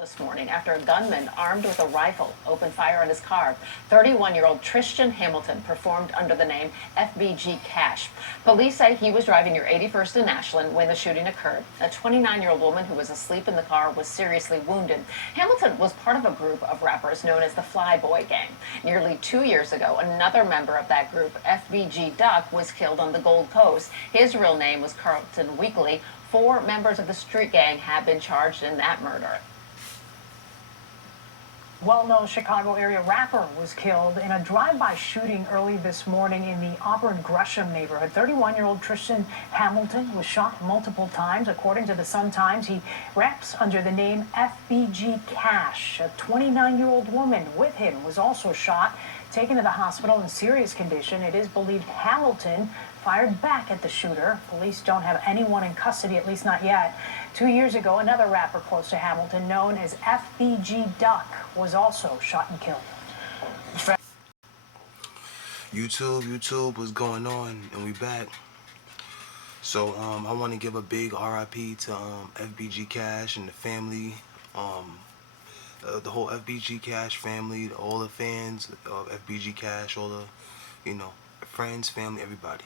This morning after a gunman armed with a rifle opened fire on his car. 31-year-old Tristan Hamilton performed under the name FBG Cash. Police say he was driving near 81st and Ashland when the shooting occurred. A 29-year-old woman who was asleep in the car was seriously wounded. Hamilton was part of a group of rappers known as the Flyboy Gang. Nearly 2 years ago, another member of that group, FBG Duck, was killed on the Gold Coast. His real name was Carlton Weekly. 4 members of the street gang have been charged in that murder. Well-known Chicago area rapper was killed in a drive-by shooting early this morning in the Auburn Gresham neighborhood. 31-year-old Tristan Hamilton was shot multiple times. According to the Sun-Times, he raps under the name FBG Cash. A 29-year-old woman with him was also shot, taken to the hospital in serious condition. It is believed Hamilton fired back at the shooter. Police don't have anyone in custody, at least not yet. 2 years ago, another rapper close to Hamilton, known as FBG Duck, was also shot and killed. YouTube, what's going on? And we back. So I want to give a big RIP to FBG Cash and the family, the whole FBG Cash family, all the fans of FBG Cash, all the, friends, family, everybody,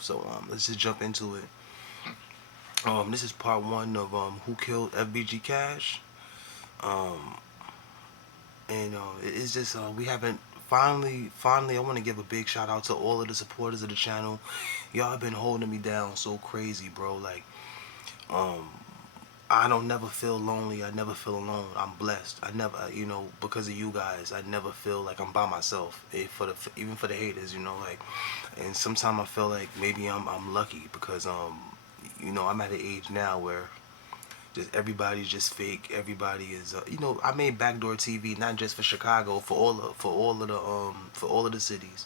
So let's just jump into it. This is part 1 of who killed FBG Cash. It's just we haven't finally I want to give a big shout out to all of the supporters of the channel. Y'all have been holding me down so crazy, bro. Like I don't never feel lonely. I never feel alone. I'm blessed. I never, because of you guys, I never feel like I'm by myself. Even for the haters, like, and sometimes I feel like maybe I'm lucky because I'm at an age now where just everybody's just fake. Everybody is, I made backdoor TV not just for Chicago, for all of the cities,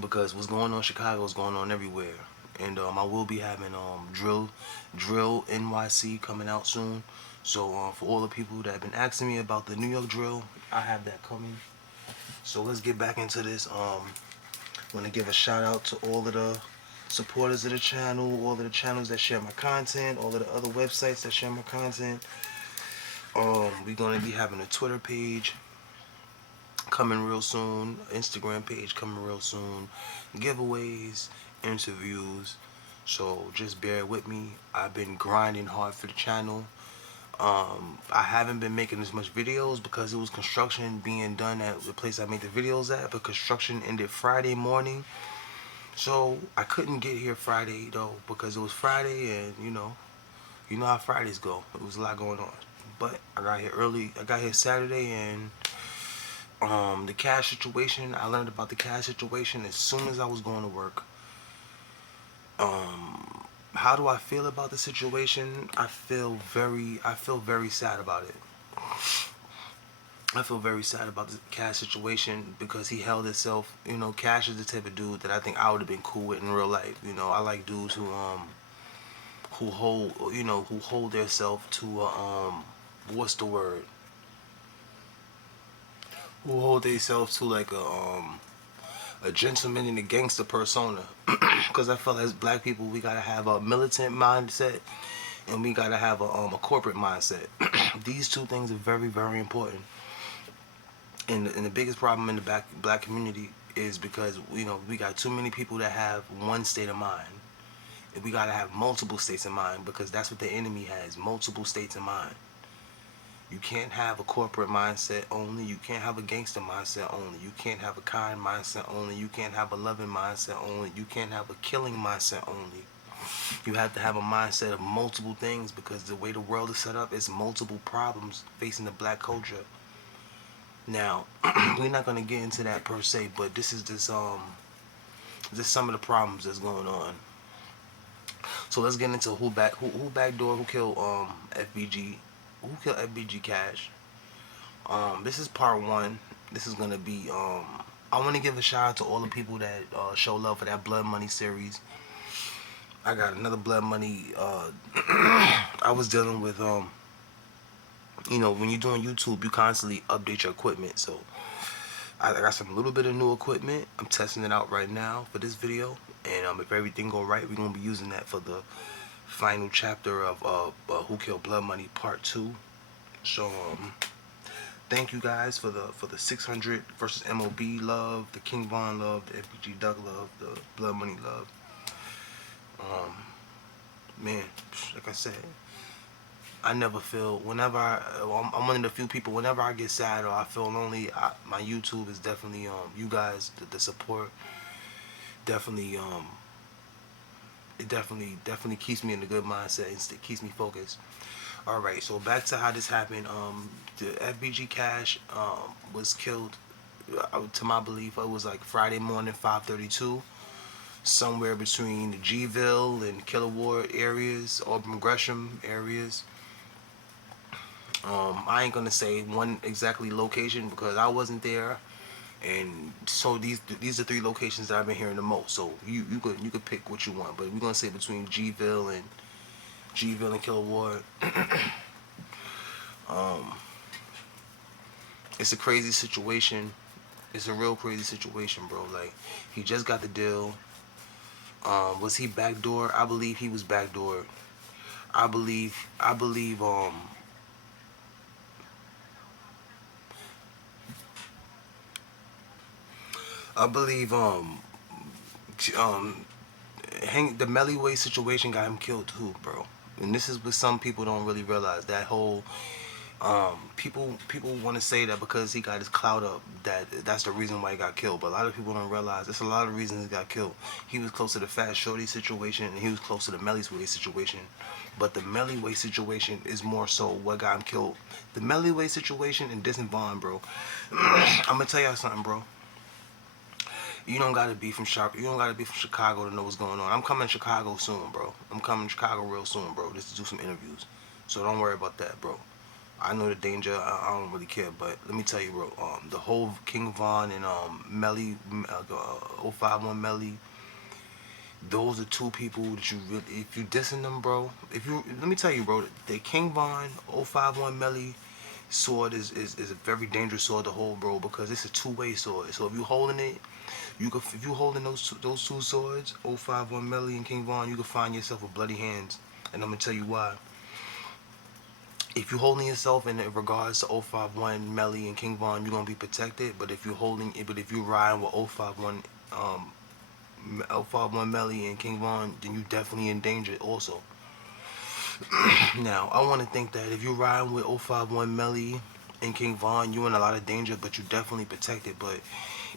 because what's going on in Chicago is going on everywhere. And I will be having Drill NYC coming out soon. So for all the people that have been asking me about the New York drill, I have that coming. So let's get back into this. Want to give a shout out to all of the supporters of the channel, all of the channels that share my content, all of the other websites that share my content. We're gonna be having a Twitter page coming real soon, Instagram page coming real soon, giveaways, interviews. So just bear with me. I've been grinding hard for the channel. I haven't been making as much videos because it was construction being done at the place I made the videos at, but construction ended Friday morning. So I couldn't get here Friday though because it was Friday, and you know how Fridays go. It was a lot going on. But I got here early. I got here Saturday, and the cash situation, I learned about the cash situation as soon as I was going to work. How do I feel about the situation? I feel very sad about it. I feel very sad about the Cash situation because he held himself. Cash is the type of dude that I think I would have been cool with in real life. I like dudes who hold themselves to what's the word? Who hold themselves to like a gentleman and a gangster persona. Because I feel as black people, we gotta have a militant mindset and we gotta have a corporate mindset. These two things are very, very important. And the biggest problem in the black community is because we got too many people that have one state of mind, and we gotta have multiple states of mind, because that's what the enemy has, multiple states of mind. You can't have a corporate mindset only. You can't have a gangster mindset only. You can't have a kind mindset only. You can't have a loving mindset only. You can't have a killing mindset only. You have to have a mindset of multiple things, because the way the world is set up is multiple problems facing the black culture. Now, we're not going to get into that per se, but this is just some of the problems that's going on. So let's get into who killed FBG. Who killed FBG Cash? This is part 1. This is gonna be I want to give a shout out to all the people that show love for that Blood Money series. I got another Blood Money. I was dealing with when you're doing YouTube, you constantly update your equipment. So I got some little bit of new equipment. I'm testing it out right now for this video, and if everything go right, we're gonna be using that for the final chapter of Who Killed Blood Money Part 2. So thank you guys for the 600 versus MOB love, the King Von love, the FBG Duck love, the Blood Money love. Um, man, like I said, I never feel whenever I'm one of the few people. Whenever I get sad or I feel lonely, my YouTube is definitely you guys the support definitely it definitely keeps me in a good mindset and it keeps me focused. All right, so back to how this happened. The FBG Cash was killed. To my belief, it was like Friday morning, 5:32, somewhere between the Gville and Killer Ward areas, Auburn Gresham areas. I ain't gonna say one exactly location because I wasn't there, and so these are three locations that I've been hearing the most. So you could pick what you want, but we're gonna say between Gville and Killer Ward. Um, it's a crazy situation. It's a real crazy situation, bro. Like he just got the deal. Was he backdoor? I believe he was backdoor. I believe. I believe. I believe. Um. The Melly Way situation got him killed too, bro. And this is what some people don't really realize. That whole people want to say that because he got his clout up that's the reason why he got killed, but a lot of people don't realize there's a lot of reasons he got killed. He was close to the Fat Shorty situation and he was close to the Melly's Way situation, but the Melly Way situation is more so what got him killed. The Melly Way situation and Disney Vaughn, bro. I'm gonna tell y'all something, bro. You don't gotta be from You don't gotta be from Chicago to know what's going on. I'm coming to Chicago soon, bro. I'm coming to Chicago real soon, bro, just to do some interviews. So don't worry about that, bro. I know the danger. I don't really care, but let me tell you, bro. The whole King Von and Melly, 051 Melly. Those are two people that you really, if you dissing them, bro. If you let me tell you, bro, the King Von 051 Melly sword is a very dangerous sword to hold, bro, because it's a two-way sword. So if you holding it, if you holding those two swords, 051 Melly and King Von, you can find yourself with bloody hands, and I'm gonna tell you why. If you're holding yourself in regards to 051 Melly and King Von, you're gonna be protected. But if you riding with 051 051 Melly and King Von, then you definitely in danger also. Now I want to think that if you're riding with 051 Melly and King Von, you in a lot of danger, but you definitely protected. But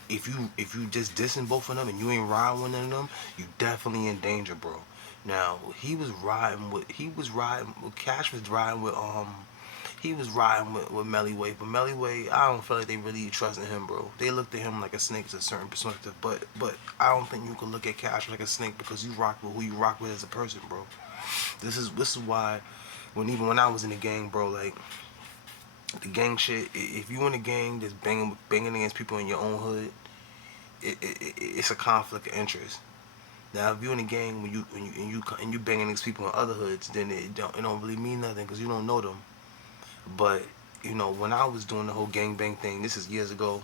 if you just dissing both of them and you ain't riding one of them, you definitely in danger, bro. Now Cash was riding with he was riding with Melly Way, but Melly Way, I don't feel like they really trusting him, bro. They looked at him like a snake to a certain perspective, but I don't think you can look at Cash like a snake because you rock with who you rock with as a person, bro. This is why even when I was in the gang, bro, like the gang shit. If you in a gang that's banging against people in your own hood, it's a conflict of interest. Now, if you in a gang when you banging against people in other hoods, then it don't really mean nothing because you don't know them. But when I was doing the whole gang bang thing, this is years ago.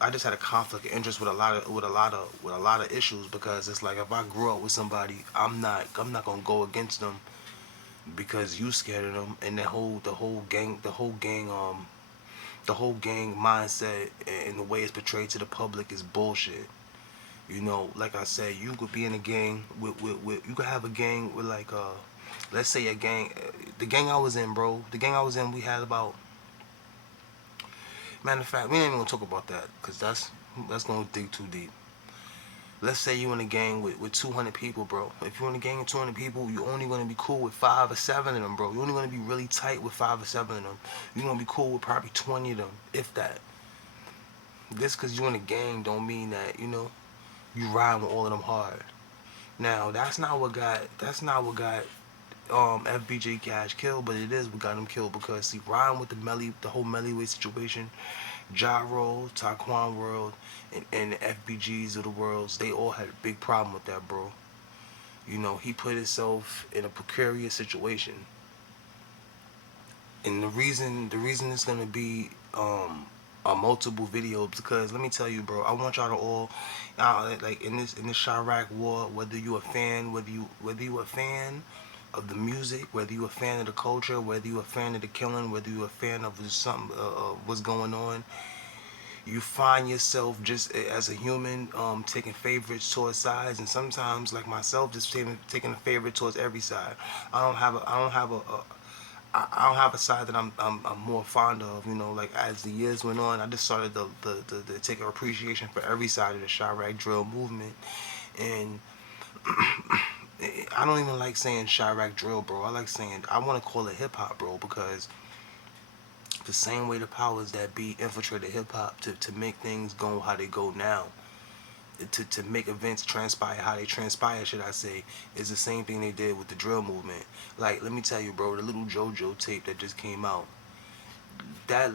I just had a conflict of interest with a lot of issues because it's like if I grew up with somebody, I'm not gonna go against them because you scared of them, and the whole gang mindset and the way it's portrayed to the public is bullshit. Like I said, you could be in a gang with you could have a gang with like let's say a gang, the gang I was in, bro. The gang I was in, we had about, matter of fact, we ain't even gonna talk about that because that's gonna dig too deep. Let's say you in a gang with 200 people, bro. If you're in a gang of 200 people, you're only gonna be cool with 5 or 7 of them, bro. You're only gonna be really tight with 5 or 7 of them. You're gonna be cool with probably 20 of them, if that. Just because you're in a gang don't mean that you ride with all of them hard. Now that's not what got FBJ Cash killed, but it is what got him killed because he riding with the whole Melly Way situation. Gyro, Taquan World, and the FBGs of the worlds, they all had a big problem with that, bro. He put himself in a precarious situation, and the reason it's gonna be a multiple videos because let me tell you, bro. I want y'all to all like in this Chirac war, whether you a fan of the music, whether you're a fan of the culture, whether you're a fan of the killing, whether you're a fan of something, what's going on, you find yourself just as a human taking favorites towards sides, and sometimes, like myself, just taking a favorite towards every side. I don't have a side that I'm more fond of. You know, like as the years went on, I just started to take an appreciation for every side of the Chirac drill movement, and I don't even like saying Chirac drill, bro. I like saying, I want to call it hip hop, bro, because the same way the powers that be infiltrated hip hop to make things go how they go now, to make events transpire how they transpire, should I say, is the same thing they did with the drill movement. Like, let me tell you, bro, the little JoJo tape that just came out, that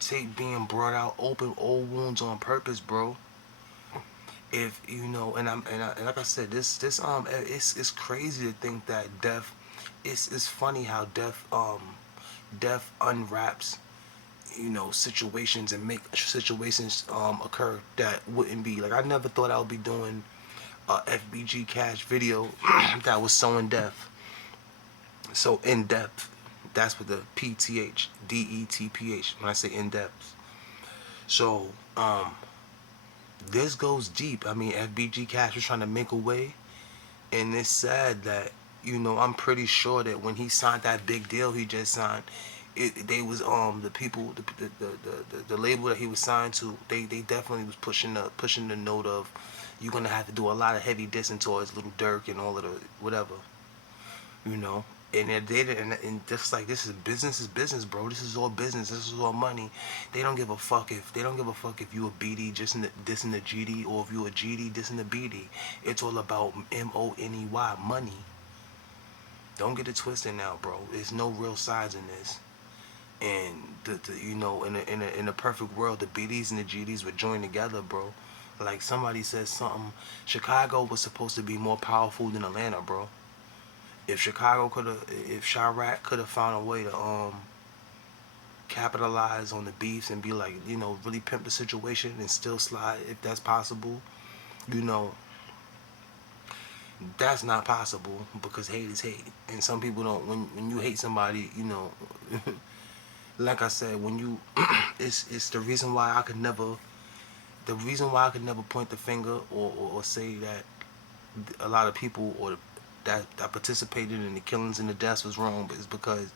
tape being brought out opened old wounds on purpose, bro. If you know, and like I said, it's crazy to think that death, it's funny how death unwraps, you know, situations and make situations occur that wouldn't be. Like, I never thought I would be doing a FBG Cash video that was so in depth, so in depth. That's with the PTHDETPH when I say in depth. So this goes deep. I mean, FBG Cash was trying to make a way, and it's sad that, you know, I'm pretty sure that when he signed that big deal he just signed, they was the people, the label that he was signed to, they definitely was pushing the note of, you're gonna have to do a lot of heavy dissing towards Little Dirk and all of the whatever, you know. And they did, and just like, this is business, bro. This is all business. This is all money. They don't give a fuck if you a BD just in the dissing the GD, or if you a GD dissing the BD. It's all about money, money. Don't get it twisted now, bro. There's no real sides in this. And you know, in a perfect world, the BDs and the GDs would join together, bro. Like somebody said something. Chicago was supposed to be more powerful than Atlanta, bro. If Chirac could have found a way to capitalize on the beefs and be like, you know, really pimp the situation and still slide, if that's possible, you know, that's not possible, because hate is hate, and some people don't. When you hate somebody, you know, like I said, when you, it's the reason why I could never, point the finger, or say that a lot of people, or that participated in the killings and the deaths was wrong, but it's because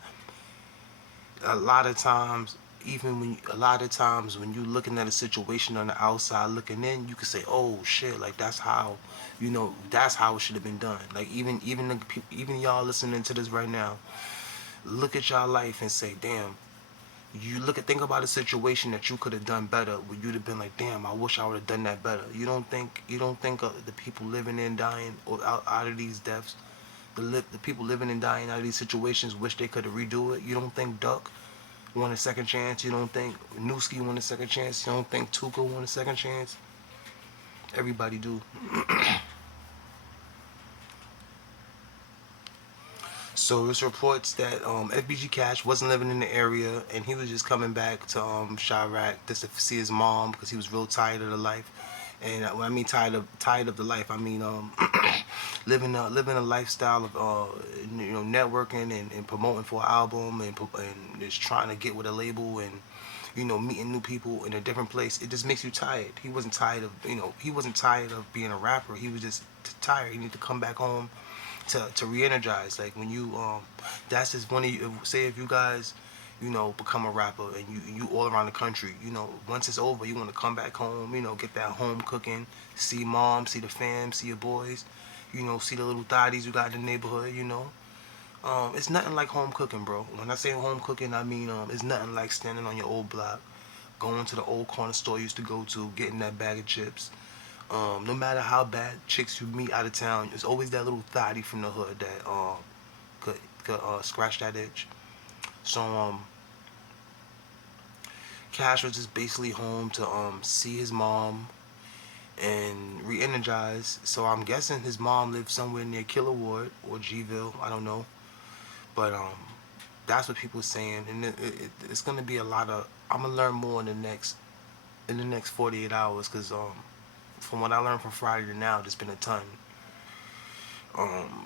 a lot of times, a lot of times when you looking at a situation on the outside looking in, you can say, oh shit, like that's how, you know, that's how it should have been done. Like even y'all listening to this right now, look at y'all life and say, damn, think about a situation that you could have done better, where you'd have been like, damn, I wish I would have done that better. You don't think the people living and dying, or out of these deaths, the people living and dying out of these situations wish they could have redo it? You don't think Duck won a second chance? You don't think Newski won a second chance? You don't think Tuka won a second chance? Everybody do. So there's reports that FBG Cash wasn't living in the area, and he was just coming back to Chirac just to see his mom, because he was real tired of the life. And when I mean tired of the life, I mean living a lifestyle of you know, networking and promoting for an album, and just trying to get with a label, and you know, meeting new people in a different place. It just makes you tired. He wasn't tired of, you know, he wasn't tired of being a rapper. He was just tired. He needed to come back home to re-energize. Like when you that's just one of you, say if you guys, you know, become a rapper, and you all around the country, you know, once it's over, you want to come back home, you know, get that home cooking, see mom, see the fam, see your boys, you know, see the little thotties you got in the neighborhood, you know. It's nothing like home cooking, bro. When I say home cooking, I mean it's nothing like standing on your old block, going to the old corner store you used to go to, getting that bag of chips. No matter how bad chicks you meet out of town, there's always that little thotty from the hood that could scratch that itch. So Cash was just basically home to see his mom and re-energize. So I'm guessing his mom lived somewhere near Killer Ward or Gville. I don't know, but that's what people are saying, and it's gonna be a lot of. I'm gonna learn more in the next 48 hours, because from what I learned from Friday to now, there's been a ton.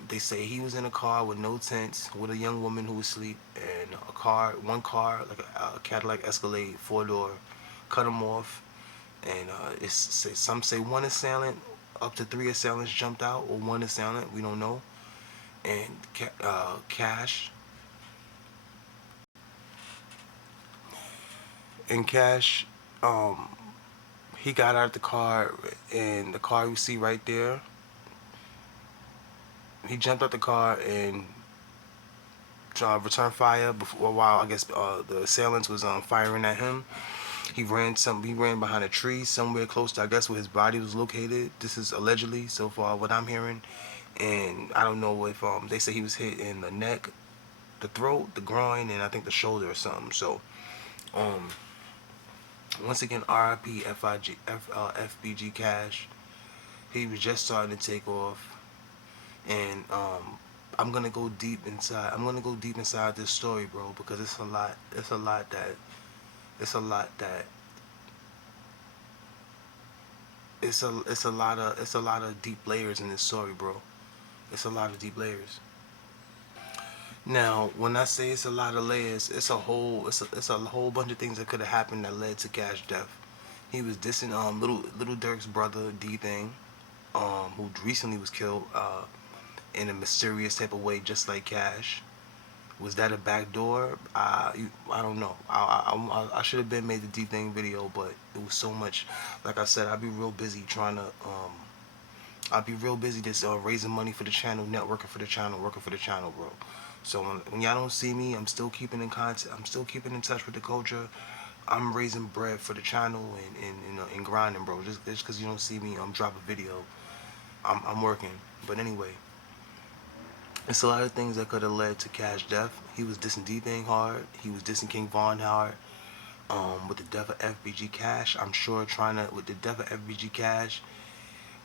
They say he was in a car with no tents with a young woman who was asleep, and one car, like a Cadillac Escalade, 4-door, cut him off. And some say one assailant, up to three assailants jumped out, or one assailant, we don't know. And Cash, and Cash, um, he got out of the car, and the car you see right there, he jumped out the car and returned fire before, while I guess the assailants was firing at him. He ran behind a tree somewhere close to, I guess, where his body was located. This is allegedly, so far what I'm hearing. And I don't know if they say he was hit in the neck, the throat, the groin, and I think the shoulder or something. So um once again, RIP FBG Cash. He was just starting to take off, and I'm gonna go deep inside. I'm gonna go deep inside this story, bro, because it's a lot. It's a lot that it's a lot of deep layers in this story, bro. It's a lot of deep layers. Now, when I say it's a lot of layers, it's a whole bunch of things that could have happened that led to Cash death. He was dissing little Dirk's brother D Thing, who recently was killed in a mysterious type of way, just like Cash. Was that a backdoor? I don't know. I should have been made the D Thing video, but it was so much. Like I said, I'd be real busy trying to I'll be real busy just raising money for the channel, networking for the channel, working for the channel, bro. So when y'all don't see me, I'm still keeping in contact. I'm still keeping in touch with the culture. I'm raising bread for the channel and grinding, bro. Just because you don't see me, I'm drop a video. I'm working. But anyway, it's a lot of things that could have led to Cash death. He was dissing D-Thing hard. He was dissing King Von hard. With the death of FBG Cash, I'm sure with the death of FBG Cash,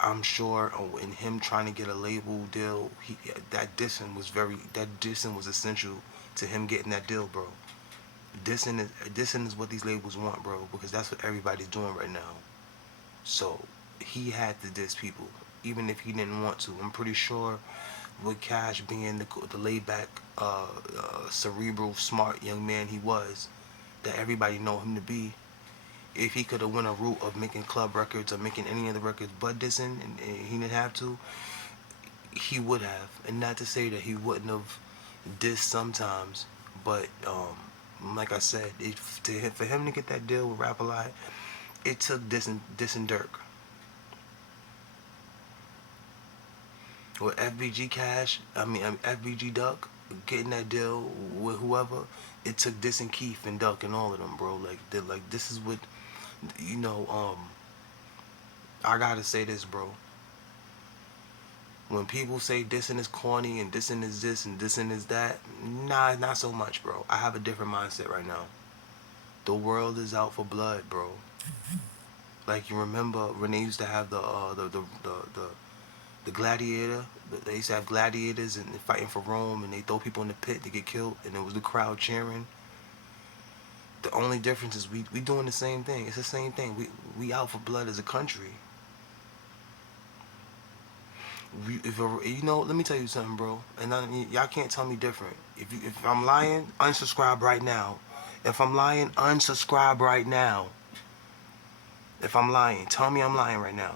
I'm sure in him trying to get a label deal, that dissing was essential to him getting that deal, bro. Dissing is what these labels want, bro, because that's what everybody's doing right now. So he had to diss people, even if he didn't want to. I'm pretty sure with Cash being the laid back, cerebral, smart young man he was, that everybody know him to be, if he could have went a route of making club records or making any of the records but dissing, and he didn't have to, he would have. And not to say that he wouldn't have dissed sometimes, but like I said, for him to get that deal with Rap A Lot, it took dissing Dirk. With FBG Cash, FBG Duck, getting that deal with whoever, it took dissing Keith and Duck and all of them, bro. Like this is what, you know, I gotta say this, bro. When people say dissing is corny and dissing is this and dissing is that, nah, not so much, bro. I have a different mindset right now. The world is out for blood, bro. Like, you remember when they used to have the gladiator? They used to have gladiators and fighting for Rome, and they throw people in the pit to get killed, and it was the crowd cheering. The only difference is we doing the same thing. It's the same thing. We out for blood as a country. Let me tell you something, bro. And y'all can't tell me different. If I'm lying, unsubscribe right now. If I'm lying, unsubscribe right now. If I'm lying, tell me I'm lying right now.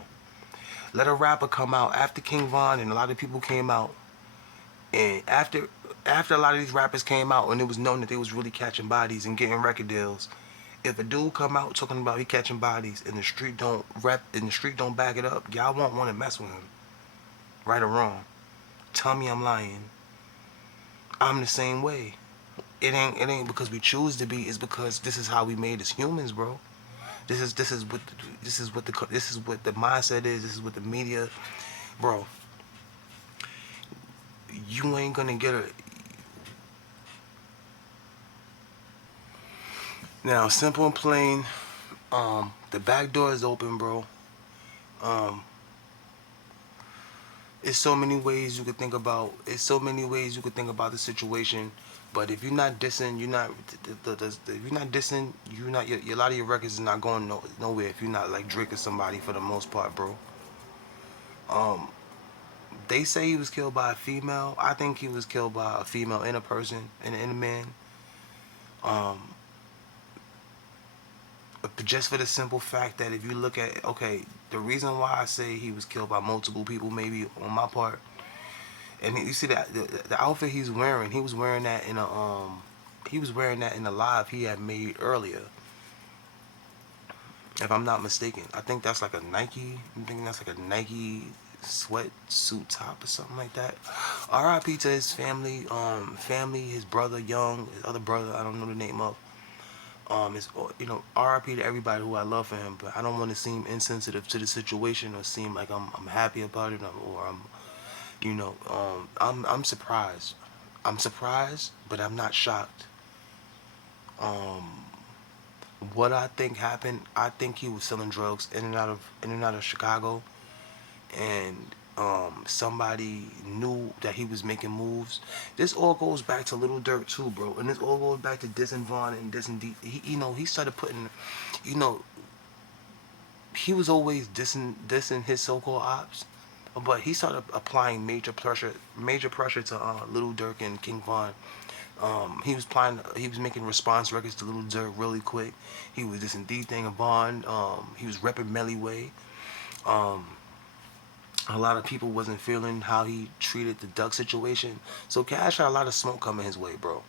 Let a rapper come out after King Von and a lot of people came out, and after a lot of these rappers came out and it was known that they was really catching bodies and getting record deals. If a dude come out talking about he catching bodies and the street don't back it up, y'all won't want to mess with him. Right or wrong. Tell me I'm lying. I'm the same way. It ain't because we choose to be. It's because this is how we made as humans, bro. This is what the mindset is. This is what the media, bro. You ain't gonna get a. Now, simple and plain. The back door is open, bro. Um, It's so many ways you could think about. It's so many ways you could think about the situation. But if you're not dissing, you're not. If you're not dissing, you're not. A lot of your records is not going nowhere. If you're not like Drake or somebody, for the most part, bro. Um, They say he was killed by a female. I think he was killed by a female and a person and a man. Um, but just for the simple fact that if you look at, okay, the reason why I say he was killed by multiple people, maybe on my part, and you see that the outfit he's wearing, he was wearing that in he was wearing that in a live he had made earlier, if I'm not mistaken. I think that's like a Nike. I'm thinking that's like a Nike sweatsuit top or something like that. R.I.P. to his family, his brother Young, his other brother, I don't know the name of. It's, R.I.P. to everybody who I love for him, but I don't want to seem insensitive to the situation or seem like I'm happy about it, or I'm, I'm surprised. I'm surprised, but I'm not shocked. Um, what I think happened, I think he was selling drugs in and out of Chicago, and somebody knew that he was making moves. This all goes back to Little Dirk too, bro, and this all goes back to Dissing Vaughn and Dissing D. He started putting, you know, he was always dissing his so-called ops, but he started applying major pressure to Little Dirk and King Von. He was making response records to Little Dirk really quick. He was dissing D Thing and Vaughn. He was repping Melly Way. Um, a lot of people wasn't feeling how he treated the Duck situation. So Cash had a lot of smoke coming his way, bro.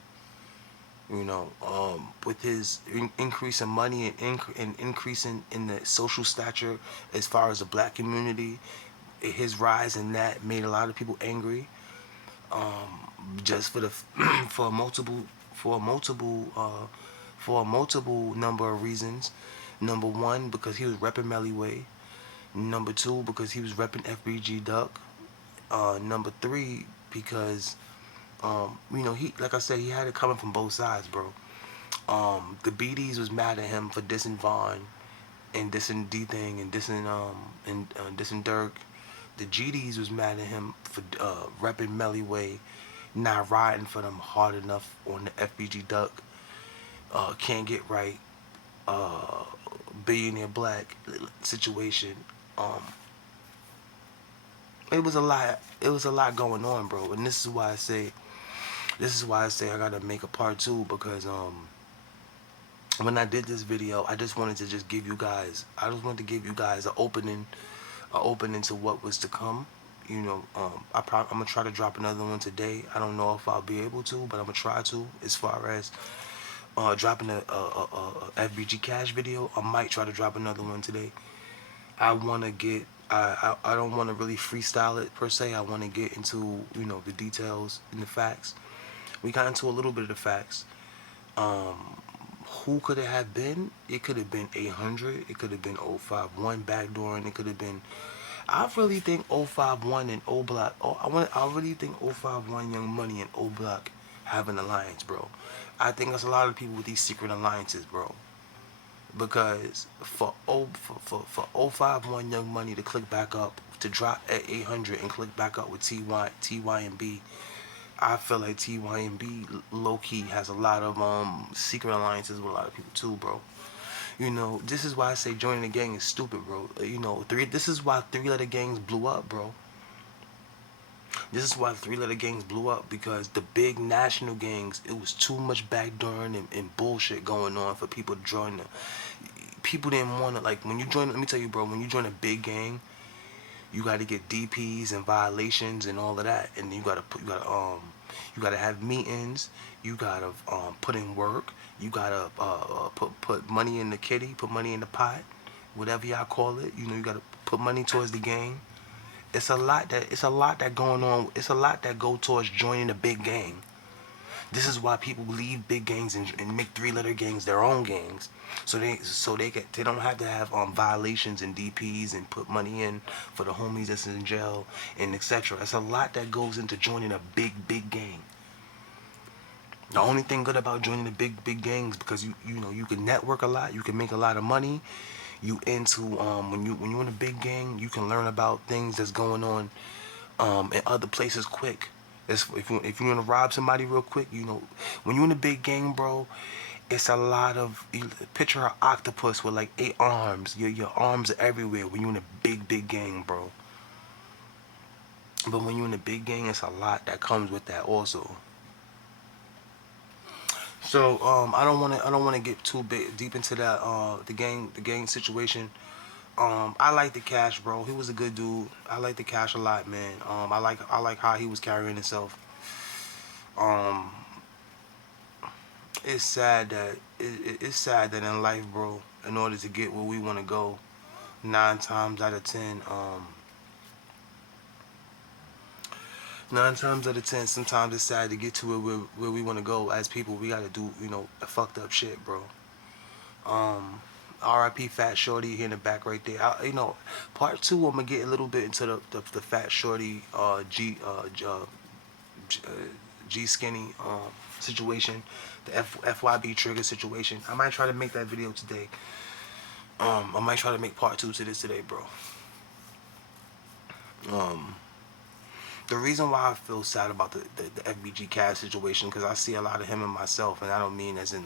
With his increase in money and increasing in the social stature as far as the black community, his rise in that made a lot of people angry. Just for the for multiple for multiple for a multiple number of reasons. Number one, because he was repping Melly Way. Number two, because he was repping FBG Duck. Number three, because he, like I said, he had it coming from both sides, bro. The BDs was mad at him for dissing Vaughn and dissing D Thing and dissing Dirk. The GDs was mad at him for repping Melly Way, not riding for them hard enough on the FBG Duck. Can't get right. Uh, Billionaire Black situation. Um, it was a lot. It was a lot going on, bro. And this is why I say I gotta make a part two, because when I did this video, I just wanted to just give you guys. I just wanted to give you guys an opening to what was to come. I'm gonna try to drop another one today. I don't know if I'll be able to, but I'm gonna try to. As far as dropping a FBG Cash video, I might try to drop another one today. I want to get. I don't want to really freestyle it per se. I want to get into the details and the facts. We got into a little bit of the facts. Um, who could it have been? It could have been 800. It could have been 051 backdooring. It could have been. I really think 051 and O Block. I really think 051 Young Money and O Block have an alliance, bro. I think there's a lot of people with these secret alliances, bro. Because for 051 Young Money to click back up, to drop at 800 and click back up with TY and B, I feel like TY and B low key has a lot of secret alliances with a lot of people too, bro. This is why I say joining the gang is stupid, bro. This is why three-letter gangs blew up, bro. This is why three-letter gangs blew up, because the big national gangs, it was too much backdooring and bullshit going on for people to join them. People didn't want to, like, when you join, let me tell you, bro, when you join a big gang, you got to get DPs and violations and all of that, and you gotta have meetings. You gotta put in work. You gotta put money in the kitty, put money in the pot, whatever y'all call it. You gotta put money towards the gang. It's a lot that going on. It's a lot that go towards joining a big gang. This is why people leave big gangs and make three-letter gangs their own gangs, so they don't have to have violations and DPs and put money in for the homies that's in jail and etc. It's a lot that goes into joining a big gang. The only thing good about joining the big gangs, because you can network a lot, you can make a lot of money. You into when you in a big gang, you can learn about things that's going on in other places quick. If you want to rob somebody real quick, when you in a big gang, bro, it's a lot of, picture an octopus with like 8 arms. Your arms are everywhere when you in a big gang, bro. But when you're in a big gang, it's a lot that comes with that also. So I don't want to get too big deep into that the gang situation. I like the Cash, bro. He was a good dude. I like the Cash a lot, man. I like how he was carrying himself. Um, it's sad that it's sad that in life, bro, in order to get where we want to go, 9 times out of 10, 9 times out of 10, sometimes it's sad to get to where we want to go as people. We gotta do, a fucked up shit, bro. Um, R.I.P. Fat Shorty here in the back right there. Part two, I'm gonna get a little bit into the Fat Shorty G, G Skinny situation, the FYB trigger situation. I might try to make that video today. I might try to make part two to this today, bro. Um, the reason why I feel sad about the FBG Cash situation, because I see a lot of him in myself, and I don't mean as in